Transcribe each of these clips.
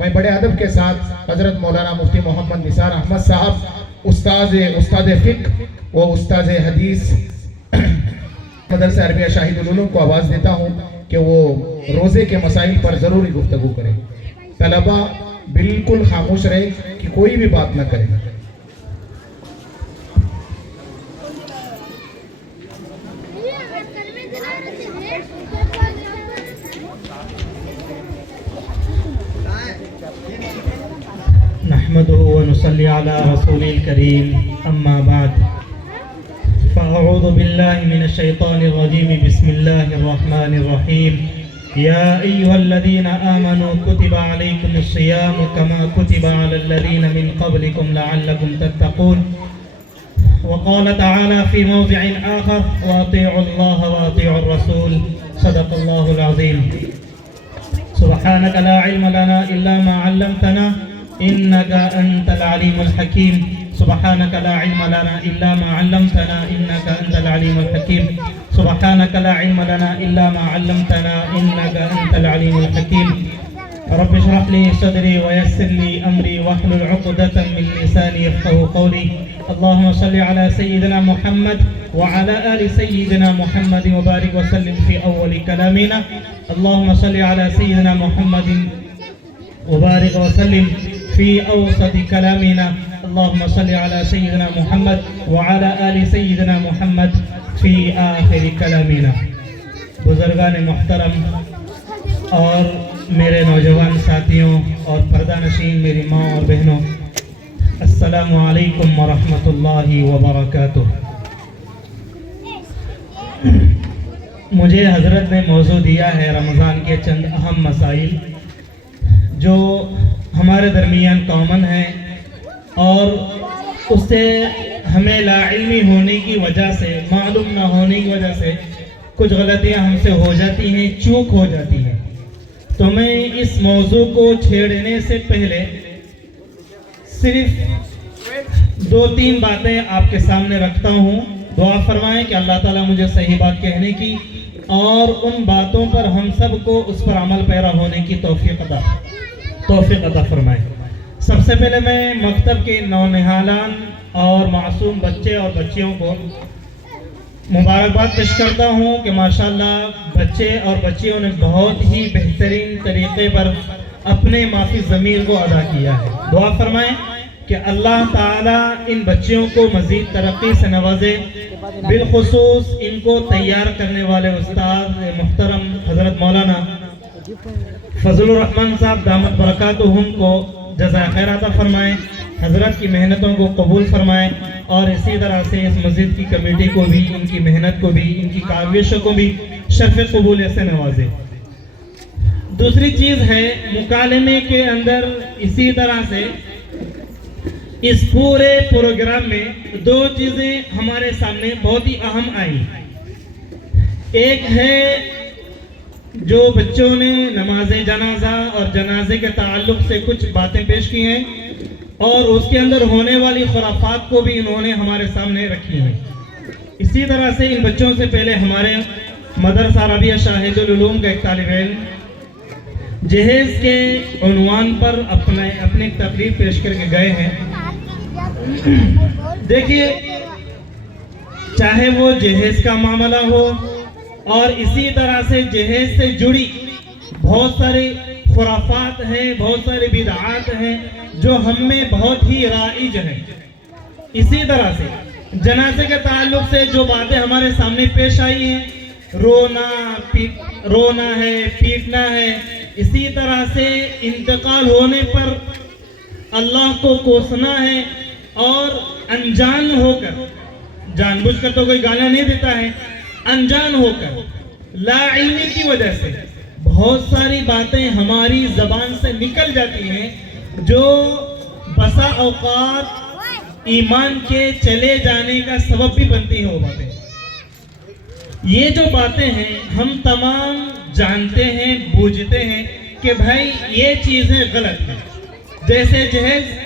میں بڑے ادب کے ساتھ حضرت مولانا مفتی محمد نثار احمد صاحب استاد فقہ و استاد حدیث مدرسہ عربیہ شاہد العلوم کو آواز دیتا ہوں کہ وہ روزے کے مسائل پر ضروری گفتگو کریں. طلبہ بالکل خاموش رہے کہ کوئی بھی بات نہ کرے. نحمده ونصلي على رسول الكريم أما بعد فأعوذ بالله من الشيطان الرجيم بسم الله الرحمن الرحيم يا أيها الذين آمنوا كتب عليكم الصيام كما كتب على الذين من قبلكم لعلكم تتقون وقال تعالى في موضع آخر وأطيعوا الله وأطيعوا الرسول صدق الله العظيم سبحانك لا علم لنا إلا ما علمتنا إنك أنت العليم الحكيم سبحانك لا علم لنا إلا ما علمتنا إنك أنت العليم الحكيم سبحانك لا علم لنا إلا ما علمتنا إنك أنت العليم الحكيم رب اشرح لي صدري ويسر لي أمري واحلل عقدة من لساني يفقهوا قولي اللهم صل على سيدنا محمد وعلى آل سيدنا محمد وبارك وسلم في أول كلامنا اللهم صل على سيدنا محمد وبارك وسلم في أوسط كلامنا اللهم صل على سيدنا محمد وعلى آل سيدنا محمد في آخر كلامنا. بزرگان محترم اور میرے نوجوان ساتھیوں اور پردہ نشین میری ماں اور بہنوں، السلام علیکم ورحمۃ اللہ وبرکاتہ. مجھے حضرت نے موضوع دیا ہے رمضان کے چند اہم مسائل جو ہمارے درمیان کامن ہیں اور اس سے ہمیں لا علمی ہونے کی وجہ سے، معلوم نہ ہونے کی وجہ سے کچھ غلطیاں ہم سے ہو جاتی ہیں، چوک ہو جاتی ہیں. تو میں اس موضوع کو چھیڑنے سے پہلے صرف 2-3 باتیں آپ کے سامنے رکھتا ہوں. دعا فرمائیں کہ اللہ تعالیٰ مجھے صحیح بات کہنے کی اور ان باتوں پر ہم سب کو اس پر عمل پیرا ہونے کی توفیق عطا فرمائیں. سب سے پہلے میں مکتب کے نونہالان اور معصوم بچے اور بچیوں کو مبارکباد پیش کرتا ہوں کہ ماشاءاللہ بچے اور بچیوں نے بہت ہی بہترین طریقے پر اپنے معافی ضمیر کو ادا کیا ہے. دعا فرمائیں کہ اللہ تعالیٰ ان بچیوں کو مزید ترقی سے نوازے. بالخصوص ان کو تیار کرنے والے استاد محترم حضرت مولانا فضل الرحمن صاحب دامت برکاتہم کو جزائے خیر عطا فرمائیں، حضرت کی محنتوں کو قبول فرمائیں اور اسی طرح سے اس مسجد کی کمیٹی کو بھی، ان کی محنت کو بھی، ان کی کاوشوں کو بھی شرف قبولیت سے نوازے. دوسری چیز ہے مکالمے کے اندر اسی طرح سے اس پورے پروگرام میں 2 چیزیں ہمارے سامنے بہت ہی اہم آئیں. ایک ہے جو بچوں نے نماز جنازہ اور جنازے کے تعلق سے کچھ باتیں پیش کی ہیں اور اس کے اندر ہونے والی خرافات کو بھی انہوں نے ہمارے سامنے رکھی ہیں. اسی طرح سے ان بچوں سے پہلے ہمارے مدرسہ عربیہ شاہد العلوم کا ایک طالب علم جہیز کے عنوان پر اپنے تقریر پیش کر کے گئے ہیں. دیکھیے، چاہے وہ جہیز کا معاملہ ہو اور اسی طرح سے جہیز سے جڑی بہت ساری خرافات ہیں، بہت ساری بدعات ہیں جو ہم میں بہت ہی رائج ہیں. اسی طرح سے جنازے کے تعلق سے جو باتیں ہمارے سامنے پیش آئی ہیں، رونا ہے، پیٹنا ہے. اسی طرح سے انتقال ہونے پر اللہ کو کوسنا ہے اور انجان ہو کر، جان بوجھ کر تو کوئی گالیاں نہیں دیتا ہے، انجان ہو کر لا علمی کی وجہ سے بہت ساری باتیں ہماری زبان سے نکل جاتی ہیں جو بسا اوقات ایمان کے چلے جانے کا سبب بھی بنتی ہیں. وہ باتیں، یہ جو باتیں ہیں ہم تمام جانتے ہیں، بوجھتے ہیں کہ بھائی یہ چیزیں غلط ہیں. جیسے جہیز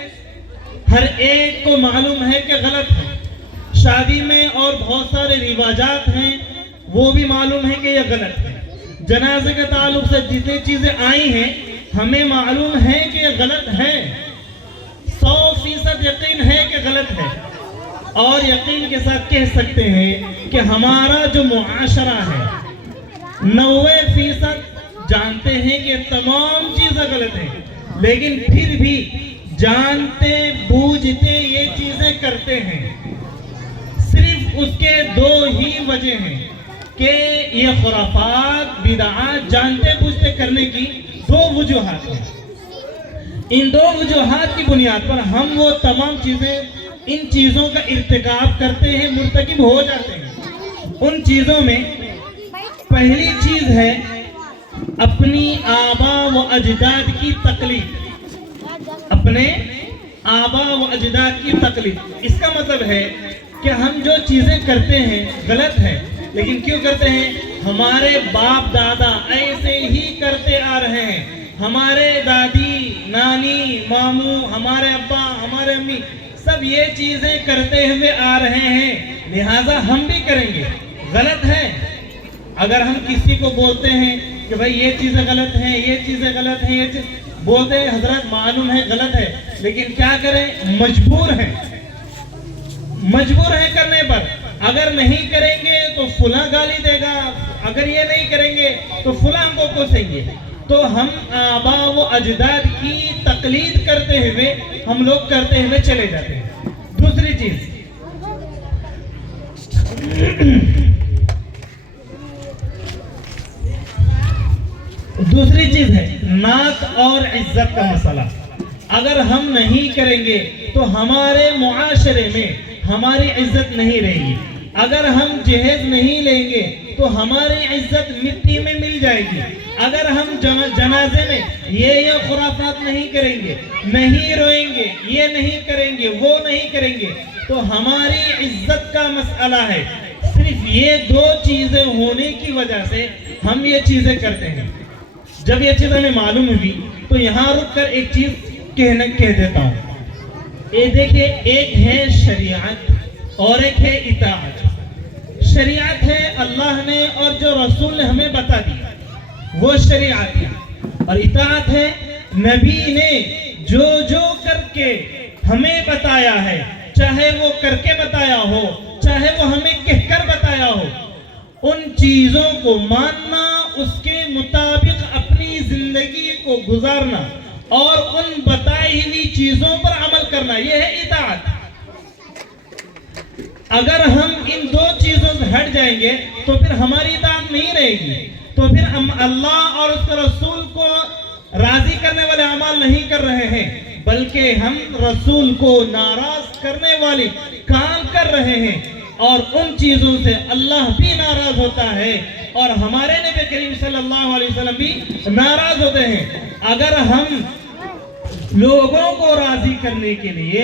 ہر ایک کو معلوم ہے کہ غلط ہے، شادی میں اور بہت سارے رواجات ہیں وہ بھی معلوم ہے کہ یہ غلط ہے. جنازے کے تعلق سے جتنی چیزیں آئی ہیں ہمیں معلوم ہے کہ یہ غلط ہے، 100% یقین ہے کہ غلط ہے، اور یقین کے ساتھ کہہ سکتے ہیں کہ ہمارا جو معاشرہ ہے 90% جانتے ہیں کہ تمام چیزیں غلط ہیں، لیکن پھر بھی جانتے بوجھتے یہ چیزیں کرتے ہیں۔ صرف اس کے دو ہی وجہ ہیں کہ یہ خرافات بدعات جانتے بوجھتے کرنے کی دو وجوہات ہیں۔ ان دو وجوہات کی بنیاد پر ہم وہ تمام چیزیں، ان چیزوں کا ارتکاب کرتے ہیں، مرتکب ہو جاتے ہیں۔ ان چیزوں میں پہلی چیز ہے اپنی آبا و اجداد کی تقلید، اپنے آبا و اجداد کی تقلید۔ اس کا مطلب ہے کہ ہم جو چیزیں کرتے ہیں غلط ہے، لیکن کیوں کرتے ہیں؟ ہمارے باپ دادا ایسے ہی کرتے آ رہے ہیں، ہمارے دادی نانی ماموں، ہمارے ابا ہمارے امی سب یہ چیزیں کرتے ہوئے آ رہے ہیں، لہٰذا ہم بھی کریں گے۔ غلط ہے۔ اگر ہم کسی کو بولتے ہیں کہ بھائی یہ چیزیں غلط ہیں، یہ چیزیں غلط ہیں، یہ بولتے ہیں حضرت معلوم ہے غلط ہے، لیکن کیا کریں؟ مجبور ہیں کرنے پر۔ اگر نہیں کریں گے تو فلاں گالی دے گا، اگر یہ نہیں کریں گے تو فلاں کو کوسیں گے۔ تو ہم آبا و اجداد کی تقلید کرتے ہوئے ہم لوگ کرتے ہوئے چلے جاتے ہیں۔ دوسری چیز ہے نعت اور عزت کا مسئلہ۔ اگر ہم نہیں کریں گے تو ہمارے معاشرے میں ہماری عزت نہیں رہے گی۔ اگر ہم جہیز نہیں لیں گے تو ہماری عزت مٹی میں مل جائے گی۔ اگر ہم جنازے میں یہ خرافات نہیں کریں گے، نہیں روئیں گے، یہ نہیں کریں گے، وہ نہیں کریں گے، تو ہماری عزت کا مسئلہ ہے۔ صرف یہ دو چیزیں ہونے کی وجہ سے ہم یہ چیزیں کرتے ہیں۔ جب یہ چیز ہمیں معلوم ہوئی تو یہاں رک کر ایک چیز کہہ دیتا ہوں۔ یہ دیکھیں، ایک ہے شریعت اور ایک ہے اطاعت۔ شریعت ہے اللہ نے اور جو رسول نے ہمیں بتا دی، وہ شریعت ہے، اور اطاعت ہے نبی نے جو کر کے ہمیں بتایا ہے، چاہے وہ کر کے بتایا ہو، چاہے وہ ہمیں کہہ کر بتایا ہو، ان چیزوں کو ماننا، اس کے مطابق اپنی زندگی کو گزارنا اور ان بتائی ہوئی چیزوں پر عمل کرنا، یہ ہے اطاعت۔ اگر ہم ان دو چیزوں سے ہٹ جائیں گے تو پھر ہماری اطاعت نہیں رہے گی، تو پھر ہم اللہ اور اس کے رسول کو راضی کرنے والے اعمال نہیں کر رہے ہیں، بلکہ ہم رسول کو ناراض کرنے والی کام کر رہے ہیں، اور ان چیزوں سے اللہ بھی ناراض ہوتا ہے اور ہمارے نبی کریم صلی اللہ علیہ وسلم بھی ناراض ہوتے ہیں۔ اگر ہم لوگوں کو راضی کرنے کے لیے،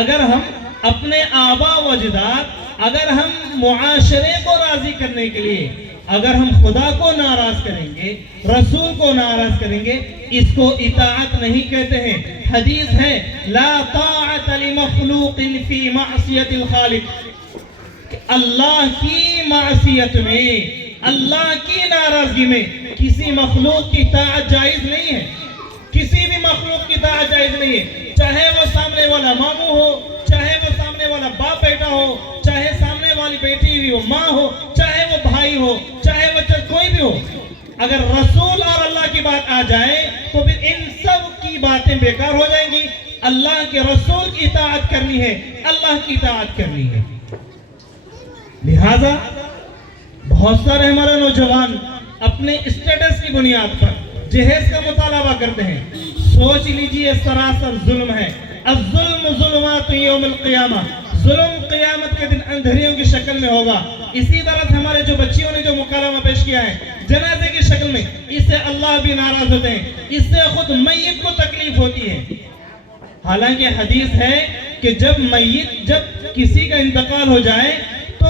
اگر ہم اپنے آبا و اجداد، اگر ہم معاشرے کو راضی کرنے کے لیے، اگر ہم خدا کو ناراض کریں گے، رسول کو ناراض کریں گے، اس کو اطاعت نہیں کہتے ہیں۔ حدیث ہے لا طاعت لمخلوق فی معصیت الخالق، اللہ کی معصیت میں، اللہ کی ناراضگی میں کسی مخلوق کی اطاعت جائز نہیں ہے، کسی بھی مخلوق کی اطاعت جائز نہیں ہے، چاہے وہ سامنے والا ماموں ہو، چاہے وہ سامنے والا باپ بیٹا ہو، چاہے سامنے والی بیٹی بھی وہ ماں ہو، چاہے وہ بھائی ہو، چاہے وہ کوئی بھی ہو۔ اگر رسول اور اللہ کی بات آ جائے تو پھر ان سب کی باتیں بیکار ہو جائیں گی۔ اللہ کے رسول کی اطاعت کرنی ہے، اللہ کی اطاعت کرنی ہے۔ لہذا بہت سارے ہمارے نوجوان اپنے اسٹیٹس کی بنیاد پر جہیز کا مطالبہ کرتے ہیں۔ سوچ لیجئے سراسر ظلم ہے۔ الظلم ظلمات یوم القیامہ، ظلم قیامت کے دن اندھیریوں کی شکل میں ہوگا۔ اسی طرح سے ہمارے جو بچیوں نے جو مکالمہ پیش کیا ہے جنازے کی شکل میں، اس سے اللہ بھی ناراض ہوتے ہیں، اس سے خود میت کو تکلیف ہوتی ہے۔ حالانکہ حدیث ہے کہ جب کسی کا انتقال ہو جائے تو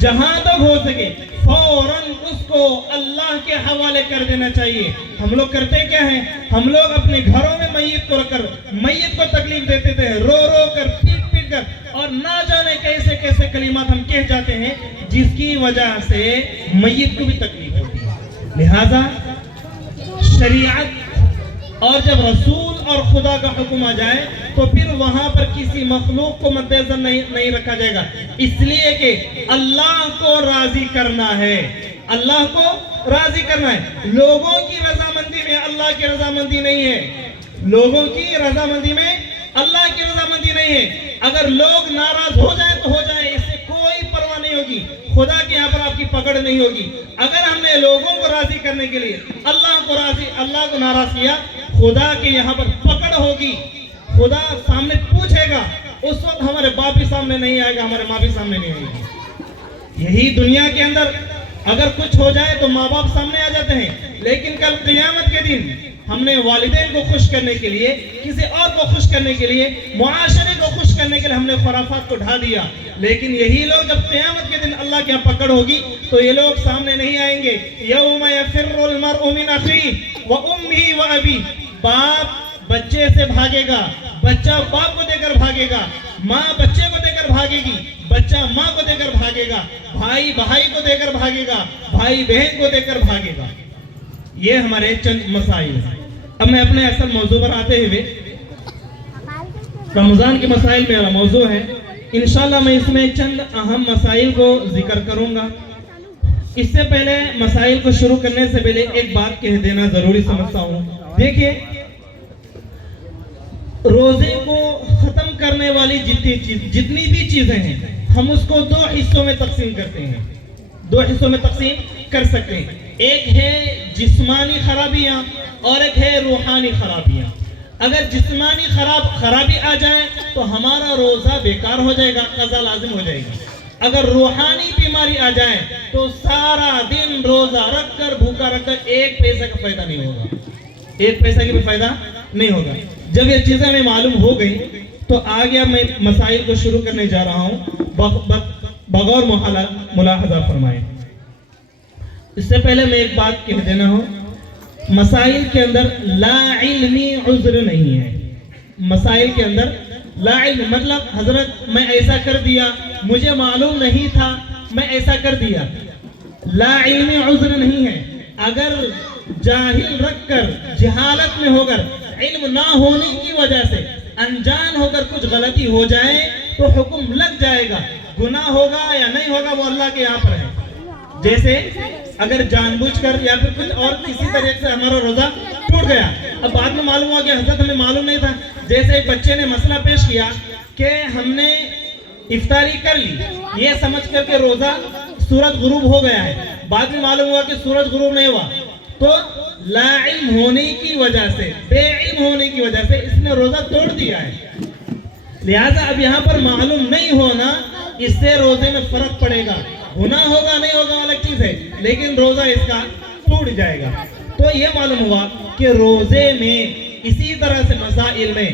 جہاں تک ہو سکے فوراً اس کو اللہ کے حوالے کر دینا چاہیے۔ ہم لوگ کرتے کیا ہیں؟ ہم لوگ اپنے گھروں میں میت کو رکھ کر میت کو تکلیف دیتے تھے، رو رو کر، پیٹ پیٹ کر، اور نہ جانے کیسے کیسے کلمات ہم کہہ جاتے ہیں جس کی وجہ سے میت کو بھی تکلیف ہوتی ہے۔ لہذا شریعت اور جب رسول اور خدا کا حکم آ جائے تو پھر وہاں پر کسی مخلوق کو مد نظر نہیں رکھا جائے گا، اس لیے کہ اللہ کو راضی کرنا ہے، اللہ کو راضی کرنا ہے۔ لوگوں کی رضامندی میں اللہ کی رضامندی نہیں ہے، لوگوں کی رضامندی میں اللہ کی رضامندی نہیں ہے۔ اگر لوگ ناراض ہو جائیں تو ہو جائیں، اس سے کوئی پرواہ نہیں ہوگی، خدا کے یہاں پر آپ کی پکڑ نہیں ہوگی۔ اگر ہم نے لوگوں کو راضی کرنے کے لیے اللہ کو ناراض کیا، خدا کے یہاں پر پکڑ ہوگی، خدا سامنے پوچھے گا، اس وقت ہمارے باپ بھی سامنے نہیں آئے گا، ہمارے ماں بھی سامنے نہیں آئے گی۔ یہی دنیا کے اندر اگر کچھ ہو جائے تو ماں باپ سامنے آ جاتے ہیں، لیکن کل قیامت کے دن ہم نے والدین کو خوش کرنے کے لیے، کسی اور کو خوش کرنے کے لیے، معاشرے کو خوش کرنے کے لیے ہم نے خرافات کو ڈھا دیا، لیکن یہی لوگ جب قیامت کے دن اللہ کے یہاں پکڑ ہوگی تو یہ لوگ سامنے نہیں آئیں گے۔ یوم یفر المرء من اخیہ وامہ وابیہ، باپ بچے سے بھاگے گا، بچہ باپ کو دے کر بھاگے گا، ماں بچے کو دے کر بھاگے گی، بچہ ماں کو دے کر بھاگے گا، بھائی بھائی کو دے کر بھاگے گا، بھائی بہن کو دے کر بھاگے گا۔ یہ ہمارے چند مسائل ہیں۔ اب میں اپنے اصل موضوع پر آتے ہوئے، رمضان کے مسائل میرا موضوع ہے، انشاءاللہ میں اس میں چند اہم مسائل کو ذکر کروں گا۔ اس سے پہلے مسائل کو شروع کرنے سے پہلے ایک بات کہہ دینا ضروری سمجھتا ہوں۔ دیکھیں، روزے کو ختم کرنے والی جتنی بھی چیزیں ہیں، ہم اس کو دو حصوں میں تقسیم کرتے ہیں، دو حصوں میں تقسیم کر سکتے ہیں۔ ایک ہے جسمانی خرابیاں اور ایک ہے روحانی خرابیاں۔ اگر جسمانی خرابی آ جائے تو ہمارا روزہ بیکار ہو جائے گا، قضا لازم ہو جائے گی۔ اگر روحانی بیماری آ جائے تو سارا دن روزہ رکھ کر، بھوکا رکھ کر ایک پیسہ کا فائدہ نہیں ہوگا، ایک پیسہ کی بھی فائدہ نہیں ہوگا۔ جب یہ چیزیں ہمیں معلوم ہو گئی تو آگے میں مسائل کو شروع کرنے جا رہا ہوں، بغور ملاحظہ فرمائیں۔ اس سے پہلے میں ایک بات کہہ دینا ہوں، مسائل کے اندر لا علمی عذر نہیں ہے۔ مسائل کے اندر لا علم مطلب حضرت میں ایسا کر دیا، مجھے معلوم نہیں تھا، میں ایسا کر دیا، لا علمی عذر نہیں ہے۔ اگر جاہل رکھ کر، جہالت میں ہو کر، علم نہ ہونے کی وجہ سے انجان ہو کر کچھ غلطی ہو جائے تو حکم لگ جائے گا، گناہ ہوگا یا نہیں ہوگا وہ اللہ کے یہاں پر ہے۔ جیسے اگر جان بوجھ کر یا پھر کچھ اور کسی طریقے سے ہمارا روزہ ٹوٹ گیا، اب بعد میں معلوم ہوا کہ حضرت ہمیں معلوم نہیں تھا، جیسے ایک بچے نے مسئلہ پیش کیا کہ ہم نے افطاری کر لی یہ سمجھ کر کے روزہ سورج غروب ہو گیا ہے، بعد میں معلوم ہوا کہ سورج غروب نہیں ہوا، تو لا علم ہونے کی وجہ سے، بے علم ہونے کی وجہ سے اس نے روزہ توڑ دیا ہے۔ لہذا اب یہاں پر معلوم نہیں ہونا، اس سے روزے میں فرق پڑے گا، گناہ ہوگا نہیں ہوگا الگ چیز ہے، لیکن روزہ اس کا ٹوٹ جائے گا۔ تو یہ معلوم ہوا کہ روزے میں اسی طرح سے مسائل میں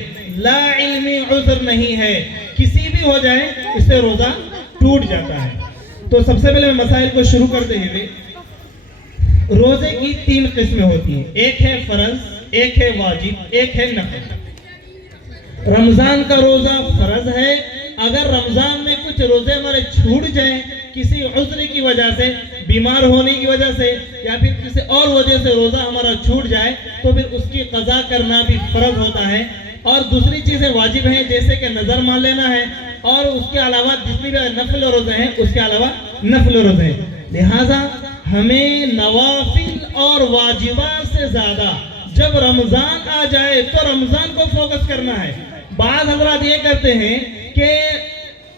لا علمی عذر نہیں ہے، کسی بھی ہو جائے اس سے روزہ ٹوٹ جاتا ہے۔ تو سب سے پہلے میں مسائل کو شروع کرتے ہوئے، روزے کی تین قسمیں ہوتی ہیں، ایک ہے فرض، ایک ہے واجب، ایک ہے نفل۔ رمضان کا روزہ فرض ہے، اگر رمضان میں کچھ روزے ہمارے چھوٹ جائیں کسی عذر کی وجہ سے، بیمار ہونے کی وجہ سے یا پھر کسی اور وجہ سے روزہ ہمارا چھوٹ جائے تو پھر اس کی قضا کرنا بھی فرض ہوتا ہے۔ اور دوسری چیزیں واجب ہیں، جیسے کہ نظر مان لینا ہے، اور اس کے علاوہ جتنی بھی نفل روزے ہیں اس کے علاوہ نفل روزے ہیں۔ لہٰذا ہمیں نوافل اور واجبات سے زیادہ جب رمضان آ جائے تو رمضان کو فوکس کرنا ہے۔ بعض حضرات یہ کرتے ہیں کہ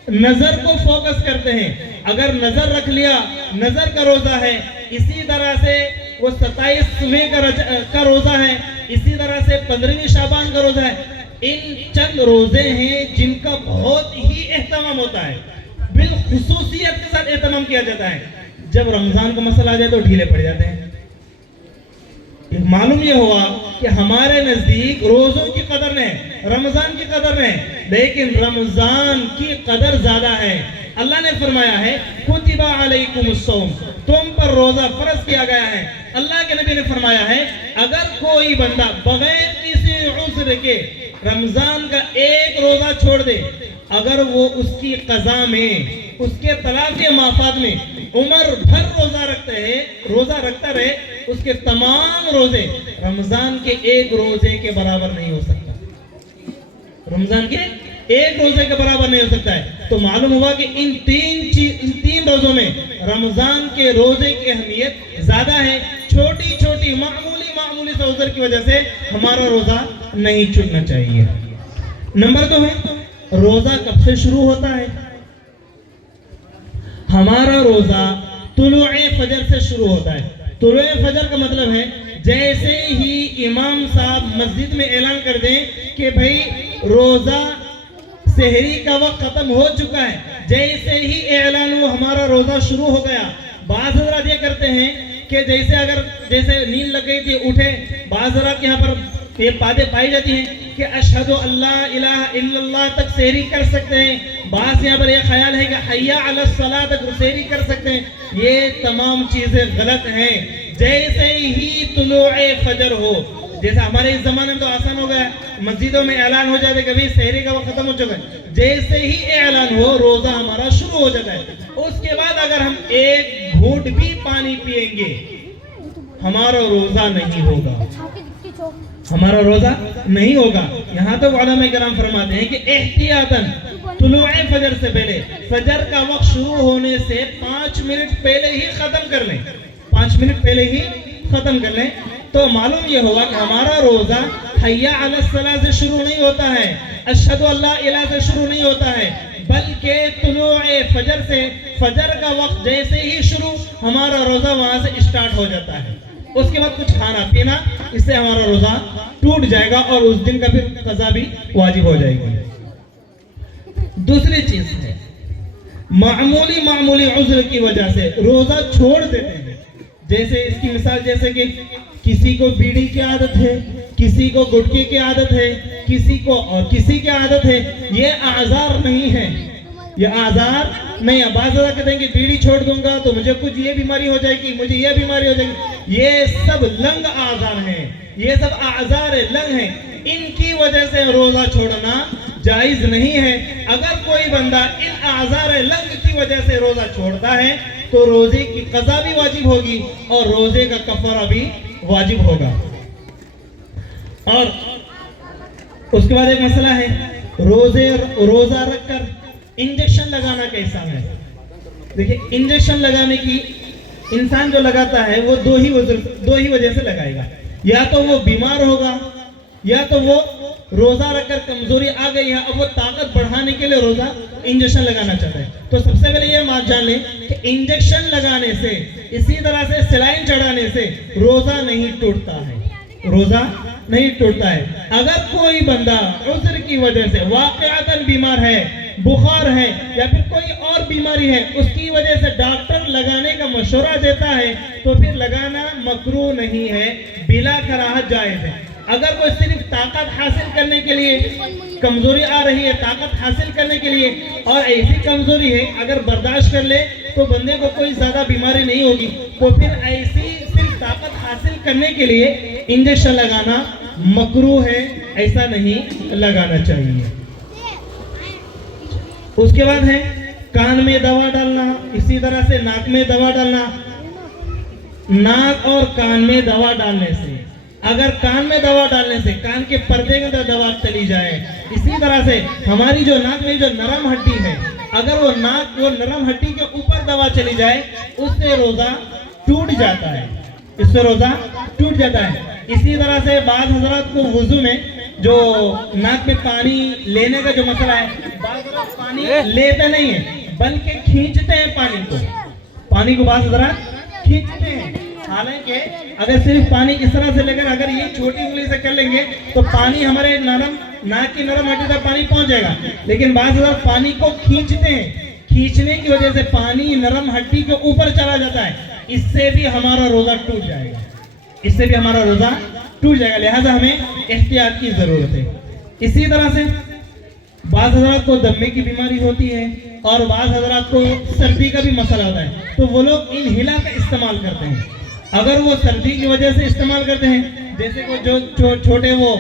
نظر کو فوکس کرتے ہیں، اگر نظر رکھ لیا، نظر کا روزہ ہے، اسی طرح سے وہ 27ویں کا روزہ ہے، اسی طرح سے 15ویں شعبان کا روزہ ہے۔ ان چند روزے ہیں جن کا بہت ہی اہتمام ہوتا ہے، بالخصوصیت کے ساتھ اہتمام کیا جاتا ہے۔ جب رمضان کا مسئلہ آ جائے تو ڈھیلے پڑ جاتے ہیں۔ معلوم یہ ہوا کہ ہمارے نزدیک روزوں کی قدر نہیں، رمضان کی قدر نہیں، لیکن رمضان کی قدر زیادہ ہے۔ اللہ نے فرمایا ہے کتب علیکم الصوم، تم پر روزہ فرض کیا گیا ہے۔ اللہ کے نبی نے فرمایا ہے اگر کوئی بندہ بغیر کسی عذر کے رمضان کا ایک روزہ چھوڑ دے، اگر وہ اس کی قضا میں، اس کے طلاق کے معافات میں عمر بھر روزہ رکھتا رہے اس کے تمام روزے رمضان کے ایک روزے کے برابر نہیں ہو سکتا، رمضان کے ایک روزے کے برابر نہیں ہو سکتا ہے۔ تو معلوم ہوا کہ ان تین روزوں میں رمضان کے روزے کی اہمیت زیادہ ہے۔ چھوٹی چھوٹی معمولی سے عذر کی وجہ سے ہمارا روزہ نہیں چھوٹنا چاہیے۔ نمبر 2 ہے روزہ کب سے شروع ہوتا ہے؟ ہمارا روزہ طلوع فجر سے شروع ہوتا ہے۔ طلوع فجر کا مطلب ہے جیسے ہی امام صاحب مسجد میں اعلان کر دیں کہ بھئی روزہ سحری کا وقت ختم ہو چکا ہے، جیسے ہی اعلان ہو ہمارا روزہ شروع ہو گیا۔ بعض حضرات یہ کرتے ہیں کہ جیسے نیند لگ گئی تھی اٹھے، بعض حضرات یہاں پر یہ باتیں پائی جاتی ہیں کہ اشہد اللہ الہ الا اللہ تک سحری کر سکتے ہیں، بعض یہاں پر یہ خیال ہے کہ حی علی الصلاۃ تک سحری کر سکتے ہیں۔ یہ تمام چیزیں غلط ہیں۔ جیسے ہی طلوع فجر ہو، جیسا ہمارے اس زمانے میں تو آسان ہو گیا، مسجدوں میں اعلان ہو جاتے کبھی سحری کا وقت ختم ہو چکا ہے، جیسے ہی اعلان ہو روزہ ہمارا شروع ہو جاتا ہے۔ اس کے بعد اگر ہم ایک گھونٹ بھی پانی پیئیں گے ہمارا روزہ نہیں ہوگا، ہمارا روزہ نہیں ہوگا۔ یہاں تو علماء کرام فرماتے ہیں کہ احتیاطاً طلوع فجر سے پہلے، فجر کا وقت شروع ہونے سے 5 منٹ پہلے ہی ختم کر لیں، 5 منٹ پہلے ہی ختم کر لیں، تو معلوم یہ ہوا کہ ہمارا روزہ حی علی الصلاۃ سے شروع نہیں ہوتا ہے، اشہد اللہ الہ سے شروع نہیں ہوتا ہے، بلکہ طلوع فجر سے، فجر کا وقت جیسے ہی شروع ہمارا روزہ وہاں سے اسٹارٹ ہو جاتا ہے۔ اس کے بعد کچھ کھانا پینا، اس سے ہمارا روزہ ٹوٹ جائے گا اور اس دن کا پھر قضا بھی واجب ہو جائے گی۔ دوسری چیز ہے معمولی عذر کی وجہ سے روزہ چھوڑ دیتے ہیں۔ جیسے اس کی مثال جیسے کہ کسی کو بیڑی کی عادت ہے، کسی کو گٹکے کی عادت ہے، کسی کو اور کسی کی عادت ہے، یہ اعذار نہیں ہے، یہ اعذار نہیں ہے۔ بعض لوگ کہتے ہیں کہ بیڑی چھوڑ دوں گا تو مجھے کچھ یہ بیماری ہو جائے گی، مجھے یہ بیماری ہو جائے گی، یہ سب لنگ اعذار ہیں، یہ سب اعذار لنگ ہیں، ان کی وجہ سے روزہ چھوڑنا جائز نہیں ہے۔ اگر کوئی بندہ ان اعذار لنگ کی وجہ سے روزہ چھوڑتا ہے تو روزے کی قضا بھی واجب ہوگی اور روزے کا کفارہ بھی واجب ہوگا۔ اور اس کے بعد ایک مسئلہ ہے روزہ رکھ کر انجیکشن لگانا کیسا ہے؟ دیکھیں انجیکشن لگانے کی انسان جو لگاتا ہے وہ دو ہی وجہ سے لگائے گا، یا تو وہ بیمار ہوگا یا تو وہ روزہ رکھ کر کمزوری آ گئی ہے، اب وہ طاقت بڑھانے کے لیے روزہ انجیکشن لگانا چاہتا ہے۔ تو سب سے پہلے یہ بات جان لیں کہ انجیکشن لگانے سے، اسی طرح سے سلائن چڑھانے سے روزہ نہیں ٹوٹتا ہے، روزہ نہیں ٹوٹتا ہے۔ اگر کوئی بندہ عذر کی وجہ سے واقعتاً بیمار ہے، بخار ہے یا پھر کوئی اور بیماری ہے، اس کی وجہ سے ڈاکٹر لگانے کا مشورہ دیتا ہے تو پھر لگانا مکروہ نہیں ہے، بلا کراہت جائز ہے۔ اگر کوئی صرف طاقت حاصل کرنے کے لیے کمزوری آ رہی ہے، طاقت حاصل کرنے کے لیے، اور ایسی کمزوری ہے اگر برداشت کر لے تو بندے کو کوئی زیادہ بیماری نہیں ہوگی، تو پھر ایسی صرف طاقت حاصل کرنے کے لیے انجیکشن لگانا مکروہ ہے، ایسا نہیں لگانا چاہیے۔ اس کے بعد ہے کان میں دوا ڈالنا، اسی طرح سے ناک میں دوا ڈالنا۔ ناک اور کان میں دوا ڈالنے سے، اگر کان میں دوا ڈالنے سے کان کے پردے کے اندر دوا چلی جائے، اسی طرح سے ہماری جو ناک میں جو نرم ہڈی ہے، اگر وہ نرم ہڈی کے اوپر دوا چلی جائے، اس سے روزہ ٹوٹ جاتا ہے، اس سے روزہ ٹوٹ جاتا ہے۔ اسی طرح سے بعض حضرات کو وضو میں جو ناک میں پانی لینے کا جو مسئلہ ہے، بعض حضرات پانی لیتے نہیں ہیں بلکہ کھینچتے ہیں پانی کو بعض حضرات کھینچتے ہیں۔ حالانکہ اگر صرف پانی اس طرح سے لے کر اگر یہ چھوٹی انگلی سے کر لیں گے تو پانی ہمارے ناک کی نرم ہڈی تک پانی پہنچ جائے گا، لیکن بعض حضرات پانی کو کھینچتے ہیں، کھینچنے کی وجہ سے پانی نرم ہڈی کے اوپر چلا جاتا ہے، اس سے بھی ہمارا روزہ ٹوٹ جائے گا، اس سے بھی ہمارا روزہ ٹوٹ جائے گا۔ لہذا ہمیں احتیاط کی ضرورت ہے۔ اسی طرح سے بعض حضرات کو دمے کی بیماری ہوتی ہے اور بعض حضرات کو سردی کا بھی مسئلہ ہوتا ہے، تو وہ لوگ انہیلر کا استعمال کرتے ہیں۔ اگر وہ سردی کی وجہ سے استعمال کرتے ہیں، جیسے کہ جو چھوٹے وہ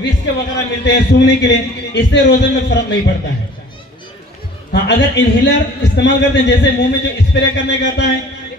وسک وغیرہ ملتے ہیں سونگنے کے لیے، اس سے روزے میں فرق نہیں پڑتا ہے۔ ہاں اگر انہیلر استعمال کرتے ہیں، جیسے منہ میں جو اسپرے کرنے کا آتا ہے،